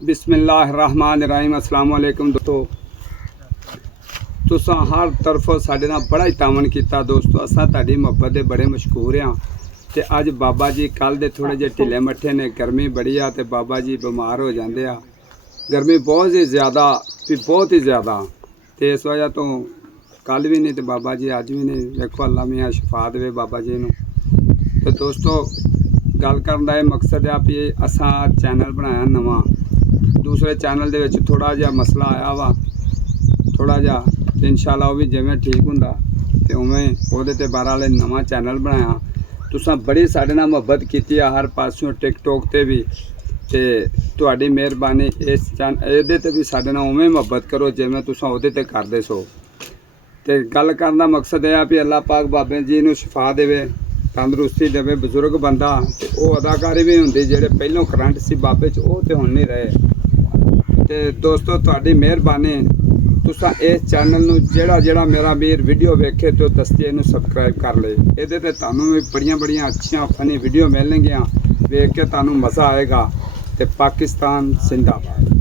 बिस्मिल्लाहिर्रहमानिर्रहीम अस्सलाम वालेकुम दोस्तों, तुसां हर तरफों साडे नाल बड़ा ही तावन किया दोस्तों। असां तुहाडी मुहब्बत दे बड़े मशहूर हाँ। ते अज बाबा जी कल दे थोड़े जे ढिले मट्ठे ने, गर्मी बड़ी आ ते बाबा जी बीमार हो जाते आ। गर्मी बहुत ही ज़्यादा भी बहुत ही ज़्यादा, तो इस वजह तो कल भी नहीं तो बाबा जी अज भी नहीं। देखो अल्लाह मियाँ शफा देवे बाबा जी नूं। तो दोस्तों गल करन दा मकसद है भी असां चैनल बनाया नवां, दूसरे चैनल दे विच थोड़ा जिहा मसला आया वा, थोड़ा जिहा ते इंशाअल्लाह वो भी जिवें ठीक हुंदा ते उवें ओहदे ते बहरहाल नवां चैनल बनाया। तुसां बड़ी साडे नाल मुहब्बत कीती है हर पासों, टिकटॉक ते भी, ते तुहाडी मेहरबानी इस इहदे ते भी साडे नाल उवें मुहब्बत करो जिवें तुसां ओहदे ते करदे सो। ते गल करन दा मकसद यह भी अल्लाह पाक बाबे जी नूं शफा देवे, तंदरुस्ती देवे। बजुर्ग बंदा ते ओह अदाकारी भी हुंदी जेहड़े पहलों करंट सी बाबे च ओह ते हुण नहीं रहे। ते दोस्तों तुहाडी मेहरबानी, तुसां इस चैनल नूं जेड़ा मेरा वीर वीडियो वेखे तो दस्ती इहनूं सबसक्राइब कर ले। इहदे ते तुहानूं भी बड़ियां अच्छियां फनी वीडियो मिलणगियां, वेख के तुहानूं मज़ा आएगा। ते पाकिस्तान जिंदाबाद।